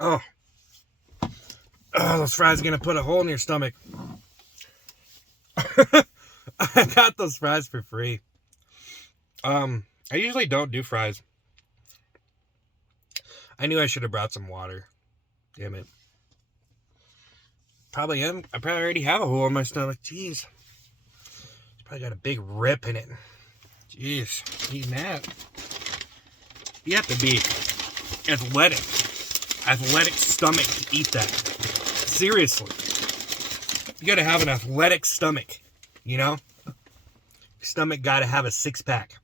Oh, those fries are going to put a hole in your stomach. I got those fries for free. I usually don't do fries. I knew I should have brought some water. Damn it. Probably am. I probably already have a hole in my stomach. Jeez. It's probably got a big rip in it. Jeez. Eating that. You have to be athletic. Athletic stomach to eat that. Seriously. You gotta have an athletic stomach. You know? Stomach gotta have a six-pack.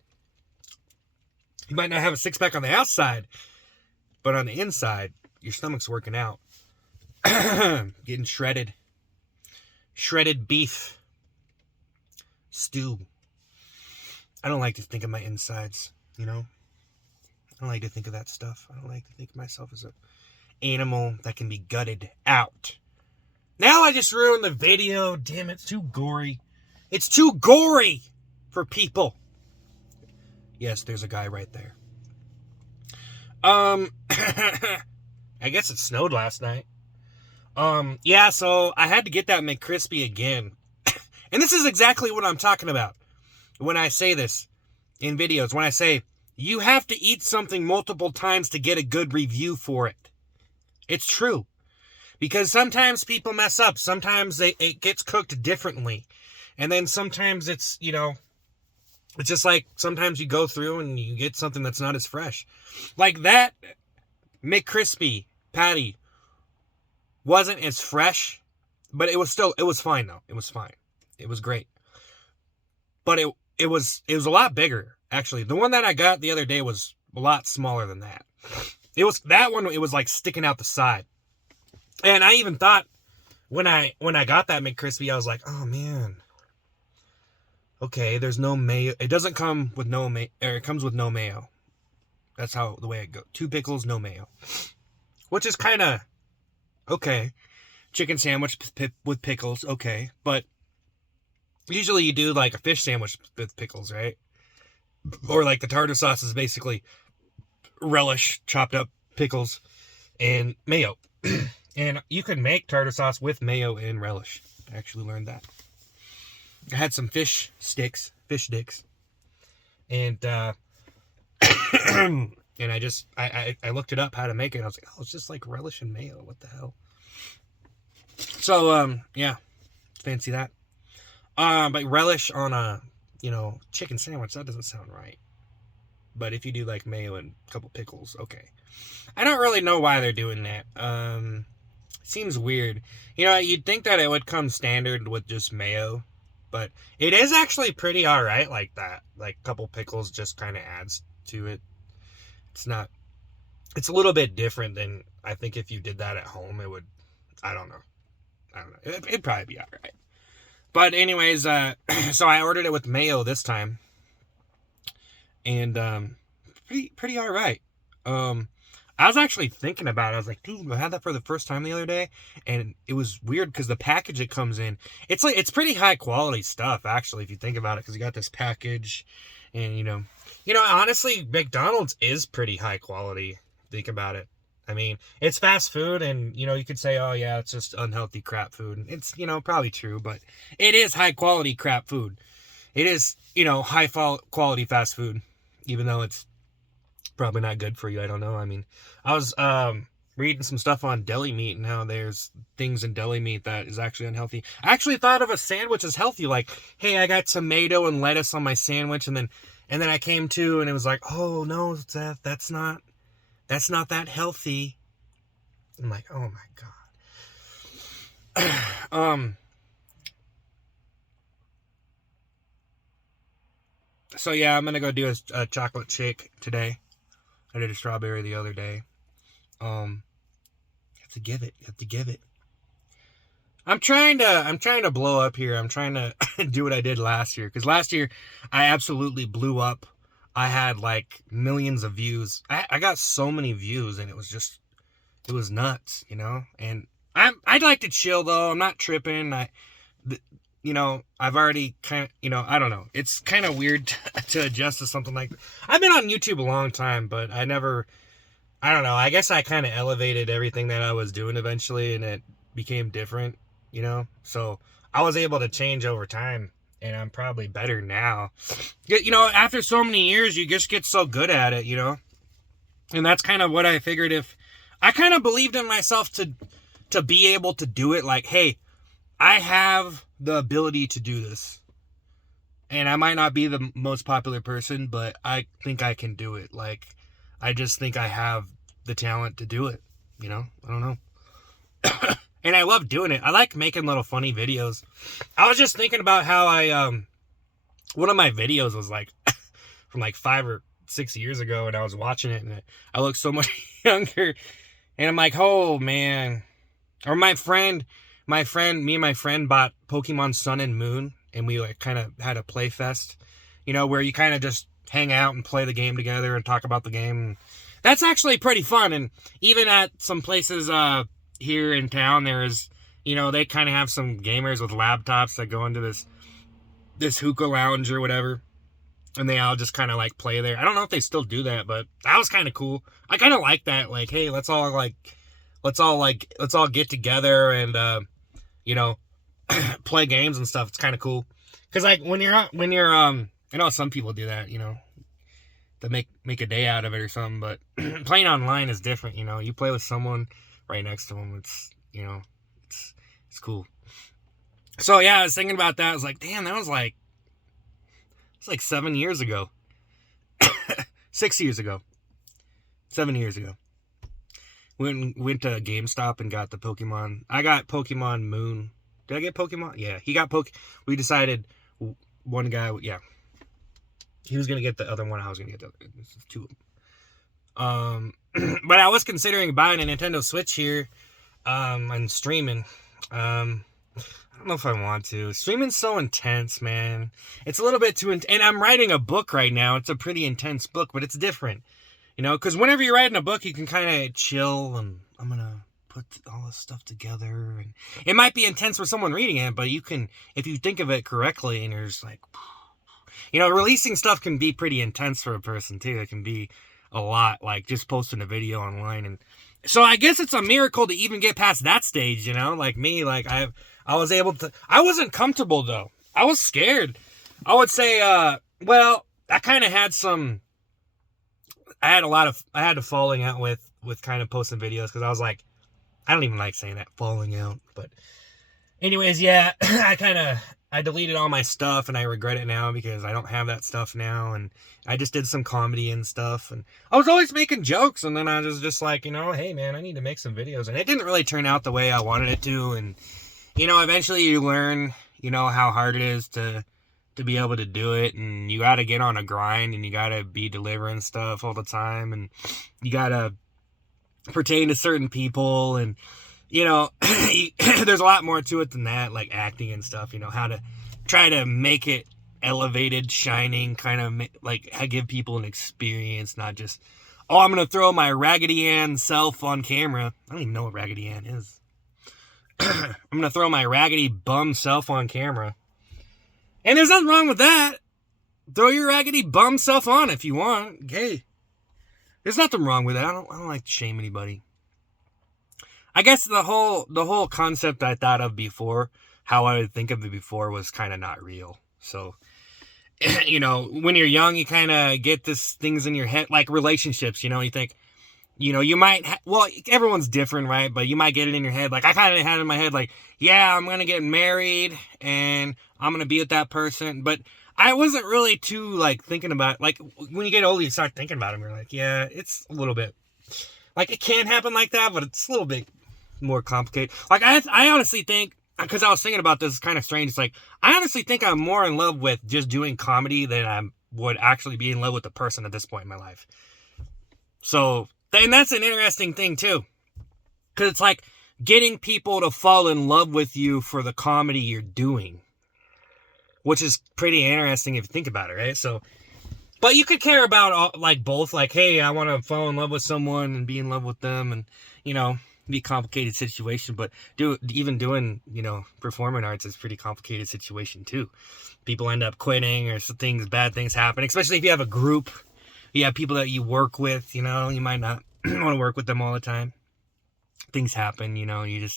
You might not have a six-pack on the outside, but on the inside, your stomach's working out. Getting shredded. Shredded beef. Stew. I don't like to think of my insides, you know? I don't like to think of that stuff. I don't like to think of myself as an animal that can be gutted out. Now I just ruined the video. Damn, it's too gory. It's too gory for people. Yes, there's a guy right there. I guess it snowed last night. Yeah, so I had to get that McCrispy again. And this is exactly what I'm talking about when I say this in videos. When I say, you have to eat something multiple times to get a good review for it. It's true. Because sometimes people mess up. Sometimes it gets cooked differently. And then sometimes it's, you know, it's just like sometimes you go through and you get something that's not as fresh. Like that McCrispy patty wasn't as fresh, but it was fine though. It was fine. It was great. But it was a lot bigger, actually. The one that I got the other day was a lot smaller than that. It was like sticking out the side. And I even thought when I got that McCrispy, I was like, oh man. Okay, there's no mayo. It doesn't come with no mayo, or it comes with no mayo. That's the way it goes. 2 pickles, no mayo. Which is kind of okay. Chicken sandwich with pickles, okay. But usually you do like a fish sandwich with pickles, right? Or like the tartar sauce is basically relish, chopped up pickles, and mayo. And you can make tartar sauce with mayo and relish. I actually learned that. I had some fish dicks, and and I looked it up how to make it. I was like, oh, it's just like relish and mayo. What the hell? So yeah, fancy that. But relish on a chicken sandwich, that doesn't sound right. But if you do like mayo and a couple pickles, okay. I don't really know why they're doing that. Seems weird. You'd think that it would come standard with just mayo. But it is actually pretty alright like that. Like, a couple pickles just kind of adds to it. It's a little bit different than, I think if you did that at home, it would, I don't know. It'd probably be alright. But anyways, so I ordered it with mayo this time. And, pretty alright. I was actually thinking about it. I was like, dude, I had that for the first time the other day, and it was weird because the package it comes in, it's pretty high quality stuff, actually, if you think about it, because you got this package, and, honestly, McDonald's is pretty high quality, think about it. I mean, it's fast food, and, you could say, oh, yeah, it's just unhealthy crap food. It's, probably true, but it is high quality crap food. It is, high quality fast food, even though it's probably not good for you. I don't know. I mean, I was reading some stuff on deli meat and how there's things in deli meat that is actually unhealthy. I actually thought of a sandwich as healthy. Like, hey, I got tomato and lettuce on my sandwich, and then I came to and it was like, oh no, Seth, that's not that healthy. I'm like, oh my god. So yeah, I'm gonna go do a chocolate shake today. I did a strawberry the other day. You have to give it. I'm trying to blow up here. I'm trying to do what I did last year. Because last year, I absolutely blew up. I had like millions of views. I got so many views, and it was nuts, And I'd like to chill though. I'm not tripping. I've already kind of, I don't know. It's kind of weird to adjust to something like that. I've been on YouTube a long time, but I never I don't know. I guess I kind of elevated everything that I was doing eventually, and it became different, you know? So I was able to change over time, and I'm probably better now. You know, after so many years, you just get so good at it, you know? And that's kind of what I figured. If I kind of believed in myself to be able to do it, like, hey, I have the ability to do this. And I might not be the most popular person, but I think I can do it. Like, I just think I have the talent to do it. You know? I don't know. And I love doing it. I like making little funny videos. I was just thinking about how one of my videos was like from like 5 or 6 years ago, and I was watching it, and I look so much younger. And I'm like, oh man. Or me and my friend bought Pokemon Sun and Moon, and we like kind of had a play fest, you know, where you kind of just hang out and play the game together and talk about the game. That's actually pretty fun. And even at some places here in town, there's, you know, they kind of have some gamers with laptops that go into this hookah lounge or whatever, and they all just kind of like play there. I don't know if they still do that, but that was kind of cool. I kind of like that. Like, hey, let's all get together and you know, play games and stuff. It's kind of cool. Cause like when you're I know some people do that, you know, to make a day out of it or something, but playing online is different. You know, you play with someone right next to them. It's, you know, it's cool. So yeah, I was thinking about that. I was like, damn, it's like 7 years ago, 6 years ago, 7 years ago. Went to GameStop and got the Pokemon. I got Pokemon Moon. Did I get Pokemon? Yeah, he got We decided one guy, yeah, he was gonna get the other one. I was gonna get the other. This is two of them. But I was considering buying a Nintendo Switch here, and streaming. I don't know if I want to. Streaming's so intense, man. It's a little bit too and I'm writing a book right now. It's a pretty intense book, but it's different. You know, because whenever you're writing a book, you can kind of chill, and I'm going to put all this stuff together. And it might be intense for someone reading it, but you can, if you think of it correctly, and you're just like, you know, releasing stuff can be pretty intense for a person, too. It can be a lot, like just posting a video online. And so I guess it's a miracle to even get past that stage, you know? Like me, like I was able to, I wasn't comfortable, though. I was scared. I would say, well, I kind of had some... I had a falling out with kind of posting videos, because I was like, I don't even like saying that, falling out. But anyways, yeah, I deleted all my stuff, and I regret it now because I don't have that stuff now. And I just did some comedy and stuff, and I was always making jokes, and then I was just like, you know, hey man, I need to make some videos. And it didn't really turn out the way I wanted it to. And, you know, eventually you learn, you know, how hard it is to be able to do it, and you gotta get on a grind, and you gotta be delivering stuff all the time, and you gotta pertain to certain people, and, you know, there's a lot more to it than that, like acting and stuff, you know, how to try to make it elevated, shining, kind of like give people an experience, not just, oh, I'm gonna throw my Raggedy Ann self on camera. I don't even know what Raggedy Ann is. I'm gonna throw my raggedy bum self on camera. And there's nothing wrong with that. Throw your raggedy bum self on if you want. Hey, there's nothing wrong with it. I don't like to shame anybody. I guess the whole concept I thought of before, how I would think of it before, was kind of not real. So, you know, when you're young, you kind of get this things in your head, like relationships. You know, you think, you know, you might, well, everyone's different, right? But you might get it in your head. Like, I kind of had it in my head, like, yeah, I'm going to get married and I'm going to be with that person. But I wasn't really too, like, thinking about, like, when you get older, you start thinking about it. And you're like, yeah, it's a little bit, like, it can happen like that, but it's a little bit more complicated. Like, I honestly think, because I was thinking about this, it's kind of strange. It's like, I honestly think I'm more in love with just doing comedy than I would actually be in love with the person at this point in my life. So, and that's an interesting thing, too. Because it's like getting people to fall in love with you for the comedy you're doing. Which is pretty interesting if you think about it, right? So, but you could care about, like, both. Like, hey, I want to fall in love with someone and be in love with them. And, you know, be a complicated situation. But even doing, you know, performing arts is a pretty complicated situation, too. People end up quitting, or bad things happen. Especially if you have a group. You have people that you work with, you know, you might not want to work with them all the time. Things happen, you know, you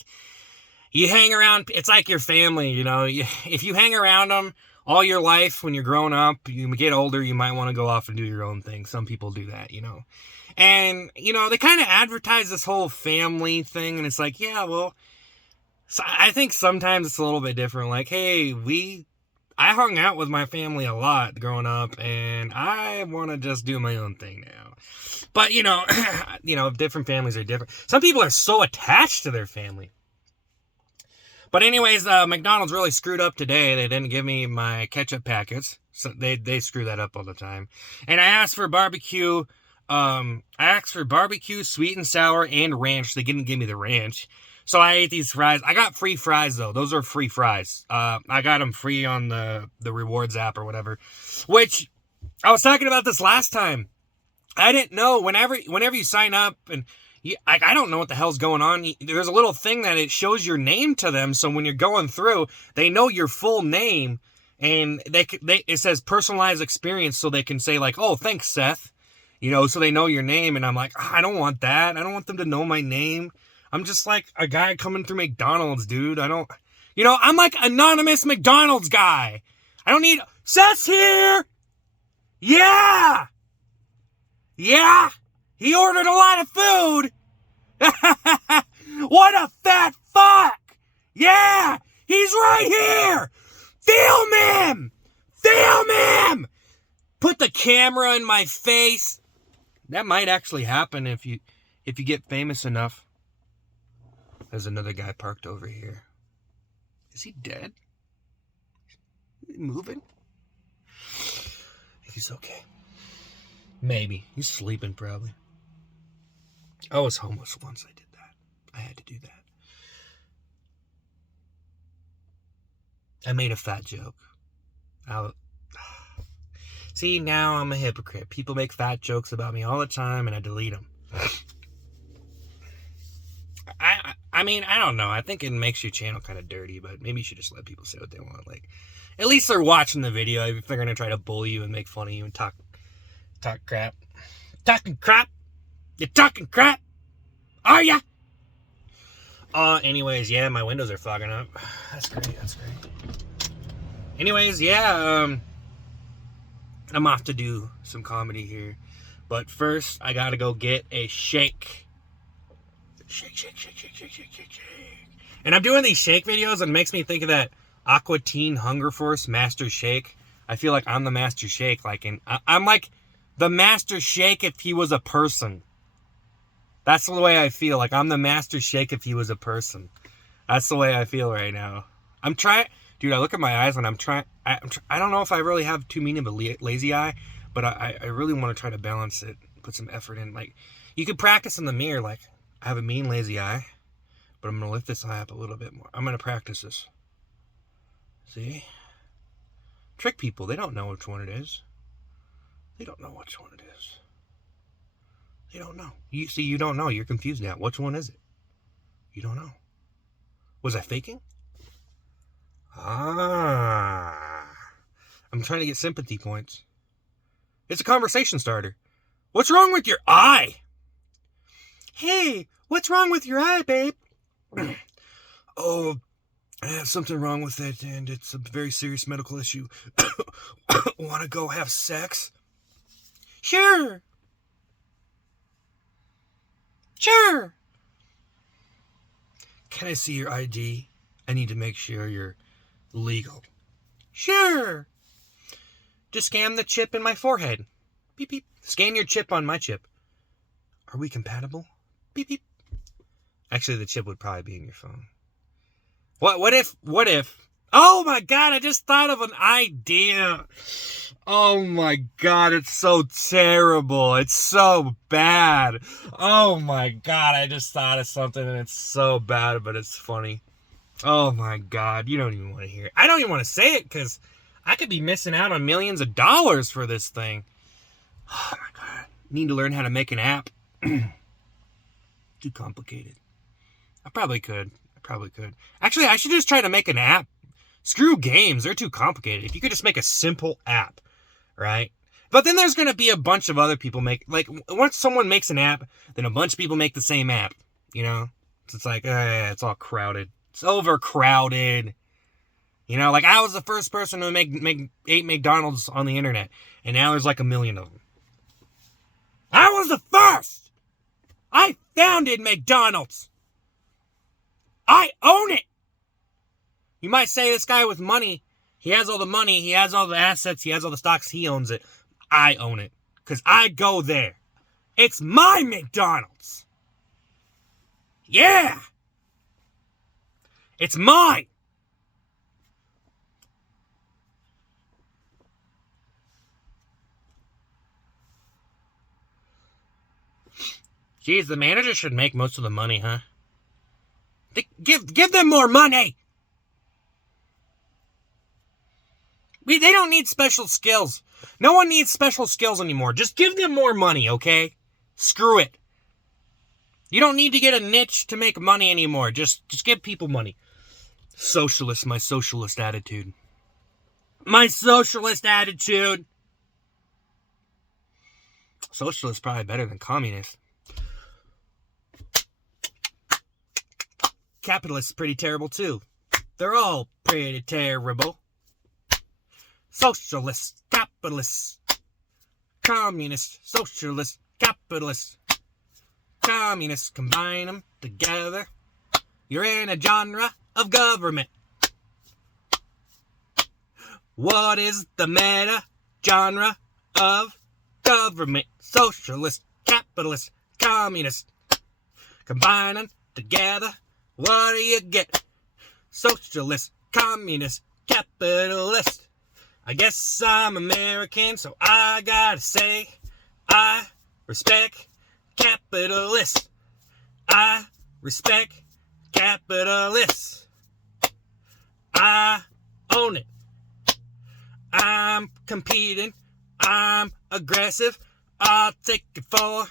hang around. It's like your family, you know, if you hang around them all your life, when you're growing up, you get older, you might want to go off and do your own thing. Some people do that, you know, and, you know, they kind of advertise this whole family thing, and it's like, yeah, well, so I think sometimes it's a little bit different. Like, hey, I hung out with my family a lot growing up, and I want to just do my own thing now. But, you know, different families are different. Some people are so attached to their family. But anyways, McDonald's really screwed up today. They didn't give me my ketchup packets. So they screw that up all the time. And I asked for barbecue. Sweet and sour, and ranch. They didn't give me the ranch. So I ate these fries. I got free fries, though. Those are free fries. I got them free on the rewards app or whatever. Which, I was talking about this last time. I didn't know, whenever you sign up, and I don't know what the hell's going on. There's a little thing that it shows your name to them, so when you're going through, they know your full name, and it says personalized experience, so they can say, like, oh, thanks, Seth. You know, so they know your name, and I'm like, I don't want that. I don't want them to know my name. I'm just like a guy coming through McDonald's, dude. I'm like anonymous McDonald's guy. I don't need, Seth's here! Yeah! Yeah! He ordered a lot of food! What a fat fuck! Yeah! He's right here! Film him! Film him! Put the camera in my face. That might actually happen if you get famous enough. There's another guy parked over here. Is he dead? Is he moving? He's okay. Maybe. He's sleeping, probably. I was homeless once I did that. I had to do that. I made a fat joke. See, now I'm a hypocrite. People make fat jokes about me all the time, and I delete them. I mean, I don't know. I think it makes your channel kind of dirty, but maybe you should just let people say what they want. Like, at least they're watching the video. If they're gonna try to bully you and make fun of you and talk crap. Talking crap? You talking crap? Are ya? Anyways, yeah, my windows are fogging up. That's great. Anyways, yeah, I'm off to do some comedy here. But first, I gotta go get a shake. Shake. And I'm doing these shake videos, and it makes me think of that Aqua Teen Hunger Force Master Shake. I feel like I'm the Master Shake. I'm like the Master Shake if he was a person. That's the way I feel. Like, I'm the Master Shake if he was a person. That's the way I feel right now. I'm trying... Dude, I look at my eyes when I'm trying... I don't know if I really have too mean of a lazy eye, but I really want to try to balance it, put some effort in. Like, you could practice in the mirror, like, I have a mean lazy eye, but I'm going to lift this eye up a little bit more. I'm going to practice this. See? Trick people. They don't know which one it is. They don't know which one it is. They don't know. You don't know. You're confused now. Which one is it? You don't know. Was I faking? I'm trying to get sympathy points. It's a conversation starter. What's wrong with your eye? Hey, what's wrong with your eye, babe? Oh, I have something wrong with it, and it's a very serious medical issue. Want to go have sex? Sure. Can I see your ID? I need to make sure you're legal. Sure. Just scan the chip in my forehead. Beep, beep. Scan your chip on my chip. Are we compatible? Beep, beep. Actually, the chip would probably be in your phone. What if... Oh my God, I just thought of an idea. Oh my God, it's so terrible. It's so bad. Oh my God, I just thought of something and it's so bad, but it's funny. Oh my God, you don't even want to hear it. I don't even want to say it because I could be missing out on millions of dollars for this thing. Oh my God. Need to learn how to make an app. Too complicated. I probably could. Actually, I should just try to make an app. Screw games. They're too complicated. If you could just make a simple app, right? But then there's going to be a bunch of other people once someone makes an app, then a bunch of people make the same app, you know? It's like, it's all crowded. It's overcrowded. You know, like I was the first person to make 8 McDonald's on the internet, and now there's like 1 million of them. I was the first! I founded McDonald's! I own it! You might say this guy with money, he has all the money, he has all the assets, he has all the stocks, he owns it. I own it. Because I go there. It's my McDonald's. Yeah! It's mine! Geez, the manager should make most of the money, huh? Give them more money! They don't need special skills. No one needs special skills anymore. Just give them more money, okay? Screw it. You don't need to get a niche to make money anymore. Just give people money. Socialist, my socialist attitude. My socialist attitude. Socialist probably better than communist. Capitalist pretty terrible too. They're all pretty terrible. Socialist, capitalist, communist, socialist, capitalist, communist, combine them together. You're in a genre of government. What is the meta genre of government? Socialist, capitalist, communist, combine them together. What do you get? Socialist, communist, capitalist. I guess I'm American, so I gotta say, I respect capitalists. I respect capitalists. I own it. I'm competing. I'm aggressive. I'll take it for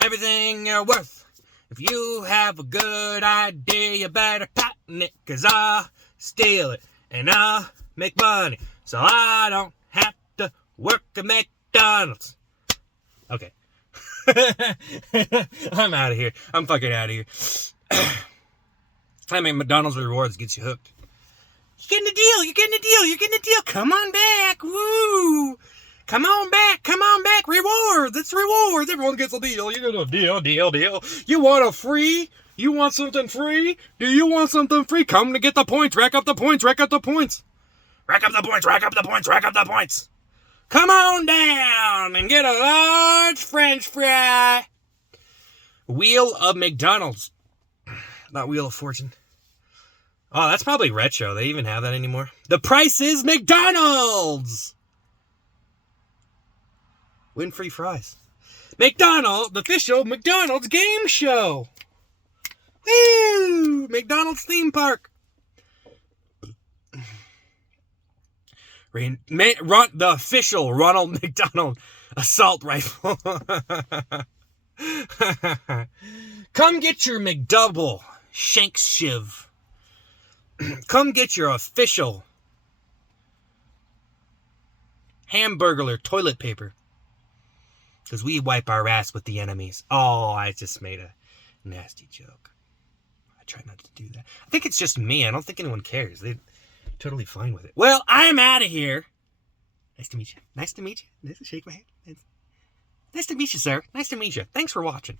everything you're worth. If you have a good idea, you better patent it, 'cause I'll steal it and I'll make money. So I don't have to work at McDonald's. Okay. I'm out of here. I'm fucking out of here. I mean, McDonald's rewards gets you hooked. You're getting a deal. You're getting a deal. You're getting a deal. Come on back. Woo. Come on back. Come on back. Rewards. It's rewards. Everyone gets a deal. You get a deal. You want a free? You want something free? Do you want something free? Come to get the points. Rack up the points. Rack up the points. Rack up the points, rack up the points, rack up the points. Come on down and get a large French fry. Wheel of McDonald's. Not Wheel of Fortune. Oh, that's probably retro. They even have that anymore. The price is McDonald's. Win free fries. McDonald's, the official McDonald's game show. Woo! McDonald's theme park. The official Ronald McDonald assault rifle. Come get your McDouble Shanks Shiv. Come get your official Hamburglar toilet paper. Because we wipe our ass with the enemies. Oh, I just made a nasty joke. I try not to do that. I think it's just me. I don't think anyone cares. They're totally fine with it. Well, I'm out of here. Nice to meet you. Nice to meet you. Nice to shake my hand. Nice to meet you, sir. Nice to meet you. Thanks for watching.